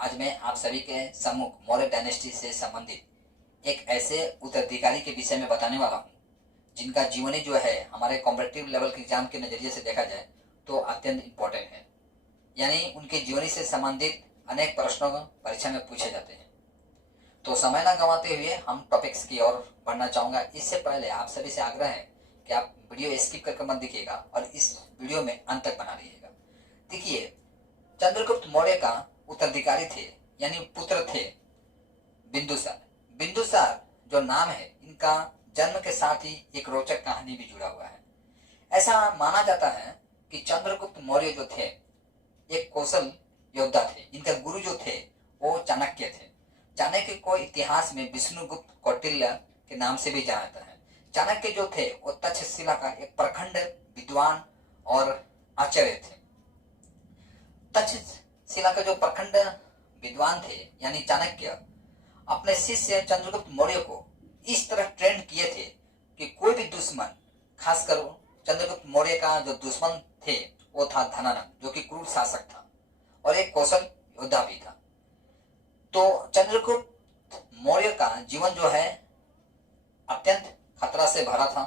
आज मैं आप सभी के सम्मुख मौर्य डायनेस्टी से संबंधित एक ऐसे उत्तराधिकारी के विषय में बताने वाला हूँ जिनका जीवनी जो है हमारे कॉम्पिटिटिव लेवल के एग्जाम के नजरिए से देखा जाए तो अत्यंत इम्पोर्टेंट है। यानी उनके जीवनी से संबंधित अनेक प्रश्नों परीक्षा में पूछे जाते हैं। तो समय ना गंवाते हुए हम टॉपिक्स की ओर बढ़ना चाहूंगा। इससे पहले आप सभी से आग्रह है कि आप वीडियो स्किप करके मत देखिएगा और इस वीडियो में अंत तक बना रहिएगा। देखिए, चंद्रगुप्त मौर्य का उत्तराधिकारी थे यानी पुत्र थे बिंदुसार। बिंदुसार जो नाम है, इनका जन्म के साथ ही एक रोचक कहानी भी जुड़ा हुआ है। ऐसा माना जाता है कि चंद्रगुप्त मौर्य जो थे एक कौशल योद्धा थे। इनका गुरु जो थे वो चाणक्य थे। चाणक्य को इतिहास में विष्णुगुप्त कौटिल्य के नाम से भी जाना जाता है। चाणक्य जो थे वो तक्षशिला का एक प्रखंड विद्वान और आचार्य थे। तक्षशिला का जो प्रखंड विद्वान थे यानी चाणक्य अपने शिष्य चंद्रगुप्त मौर्य को इस तरह ट्रेन किए थे कि कोई भी दुश्मन, खासकर चंद्रगुप्त मौर्य का जो दुश्मन थे वो था धनानंद, जो कि क्रूर शासक था और एक कौशल योद्धा भी था। तो चंद्रगुप्त मौर्य का जीवन जो है अत्यंत खतरा से भरा था।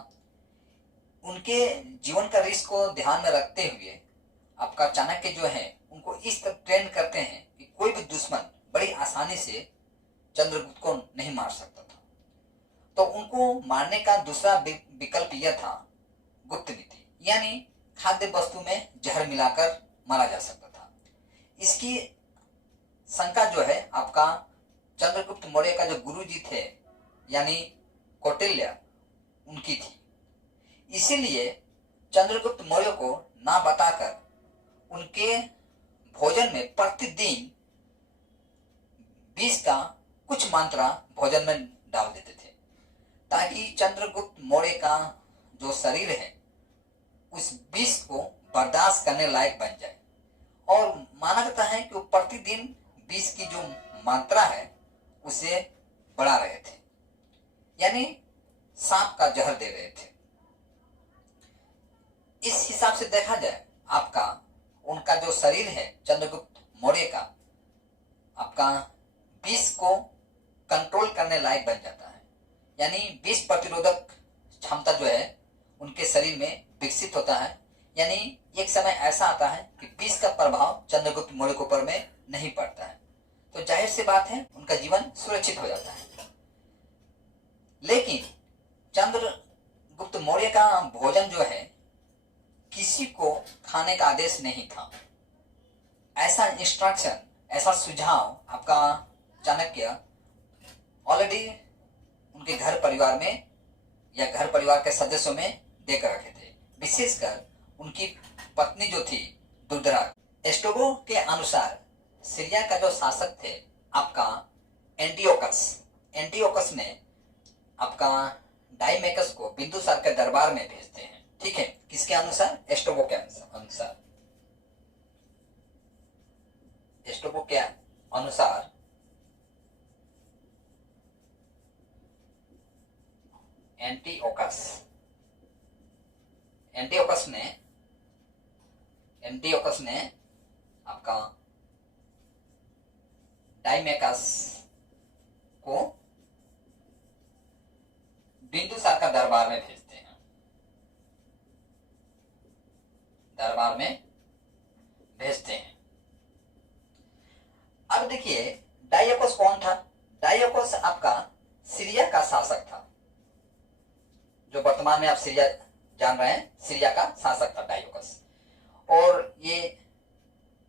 उनके जीवन का रिस्क को ध्यान में रखते हुए आपका चाणक्य जो है उनको इस तरह ट्रेन करते हैं कि कोई भी दुश्मन बड़ी आसानी से चंद्रगुप्त को नहीं मार सकता था। तो उनको मारने का दूसरा विकल्प यह था गुप्त नीति, यानी खाद्य वस्तु में जहर मिलाकर मारा जा सकता था। इसकी शंका जो है आपका चंद्रगुप्त मौर्य का जो गुरुजी थे यानी कौटिल्य, उनकी थी। इसीलिए चंद्रगुप्त मौर्य को ना बताकर उनके भोजन में प्रतिदिन विष का कुछ मात्रा भोजन में डाल देते थे, ताकि चंद्रगुप्त मौर्य का जो शरीर है उस विष को बर्दाश्त करने लायक बन जाए। और माना जाता है कि वो प्रतिदिन विष की जो मात्रा है उसे बढ़ा रहे थे, यानी सांप का जहर दे रहे थे। इस हिसाब से देखा जाए आपका उनका जो शरीर है चंद्रगुप्त मौर्य का आपका विष को कंट्रोल करने लायक बन जाता है, यानी विष प्रतिरोधक क्षमता जो है उनके शरीर में विकसित होता है। यानी एक समय ऐसा आता है कि विष का प्रभाव चंद्रगुप्त मौर्य के ऊपर में नहीं पड़ता है, तो जाहिर सी बात है उनका जीवन सुरक्षित हो जाता है। लेकिन चंद्रगुप्त मौर्य का भोजन जो है किसी को खाने का आदेश नहीं था। ऐसा इंस्ट्रक्शन, ऐसा सुझाव आपका चाणक्य ऑलरेडी उनके घर परिवार में या घर परिवार के सदस्यों में देकर रखे थे। विशेषकर उनकी पत्नी जो थी दुर्धरा। एस्ट्रोगो के अनुसार सीरिया का जो शासक थे आपका एंटियोकस ने आपका डाइमेकस को बिंदुसार के दरबार में भेजते हैं। ठीक है, किसके अनुसार? एस्ट्रोगो के अनुसार। एस्ट्रोगो के अनुसार एंटियोकस ने आपका डाइमेकस को बिंदुसार का दरबार में भेजते हैं। अब देखिए, डाइयोकस कौन था? डाइयोकस आपका सीरिया का शासक था। जो वर्तमान में आप सीरिया जान रहे हैं, सीरिया का शासक था डाइयोकस। और ये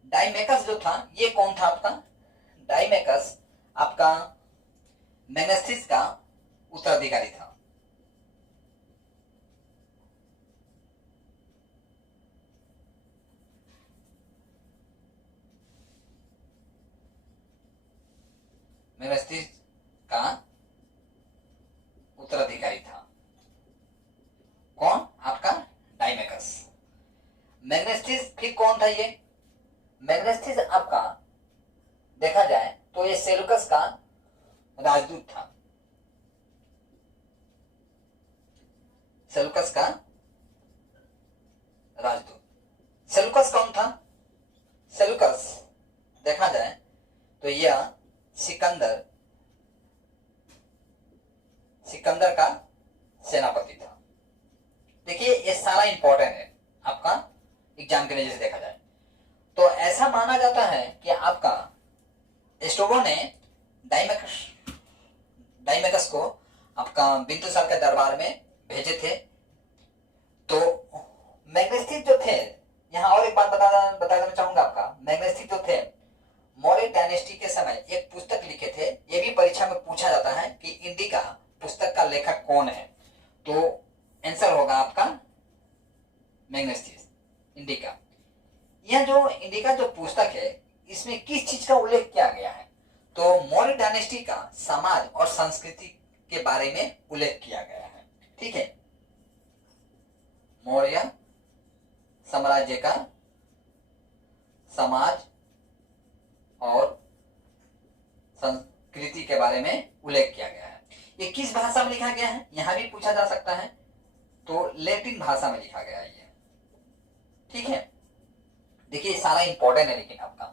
डाइमेकस जो था, ये कौन था आपका? डाइमेकस आपका मेनेस्थिस का उत्तराधिकारी था। मेनेस्थिस का उत्तराधिकारी था कौन? आपका डाइमेकस। मैग्नेस्टिस फिर कौन था? ये मैग्नेस्टिस आपका देखा जाए तो ये सेलुकस का राजदूत था। सेलुकस का राजदूत। सेलुकस कौन था? सेलुकस देखा जाए तो यह सिकंदर का सेनापति था। देखिए ये सारा इंपॉर्टेंट है आपका एग्जाम के नजर से देखा जाए तो। ऐसा माना जाता है कि आपका स्ट्रैबो ने डाइमेकस को आपका बिंदुसार के दरबार में भेजे थे। तो मैग्नेस्टिक जो थे, यहाँ और एक बात बता देना चाहूंगा आपका, मैग्नेस्टिक जो थे मौर्य डायनेस्टी के समय एक पुस्तक लिखे थे। ये भी परीक्षा में पूछा जाता है कि इंडिका पुस्तक का लेखक कौन है, तो आंसर होगा आपका मैग्नेस्टिक इंडिका। यह जो इंडिका जो पुस्तक है इसमें किस चीज का उल्लेख किया गया है, तो मौर्य डायनेस्टी का समाज और संस्कृति के बारे में उल्लेख किया गया है। ठीक है, मौर्य साम्राज्य का समाज और संस्कृति के बारे में उल्लेख किया गया है। ये किस भाषा में लिखा गया है, यहां भी पूछा जा सकता है, तो लैटिन भाषा में लिखा गया है ये। ठीक है, देखिए सारा इंपॉर्टेंट है, लेकिन आपका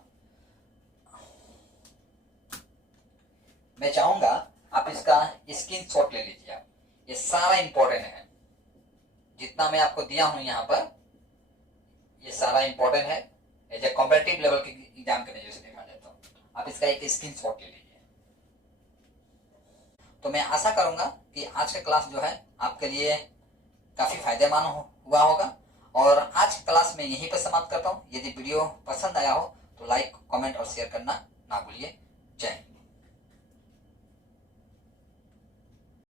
मैं चाहूंगा आप इसका स्क्रीनशॉट ले लीजिए। आप ये सारा इंपॉर्टेंट है, जितना मैं आपको दिया हूं यहाँ पर ये सारा इंपॉर्टेंट है। एज ए कॉम्पिटिटिव लेवल के एग्जाम के नजर से देखा जाए तो आप इसका एक स्क्रीनशॉट ले लीजिए। तो मैं आशा करूंगा कि आज का क्लास जो है आपके लिए काफी फायदेमंद हुआ होगा। और आज की क्लास में यहीं पर समाप्त करता हूं। यदि वीडियो पसंद आया हो तो लाइक, कमेंट और शेयर करना ना भूलिए। जय हिंद।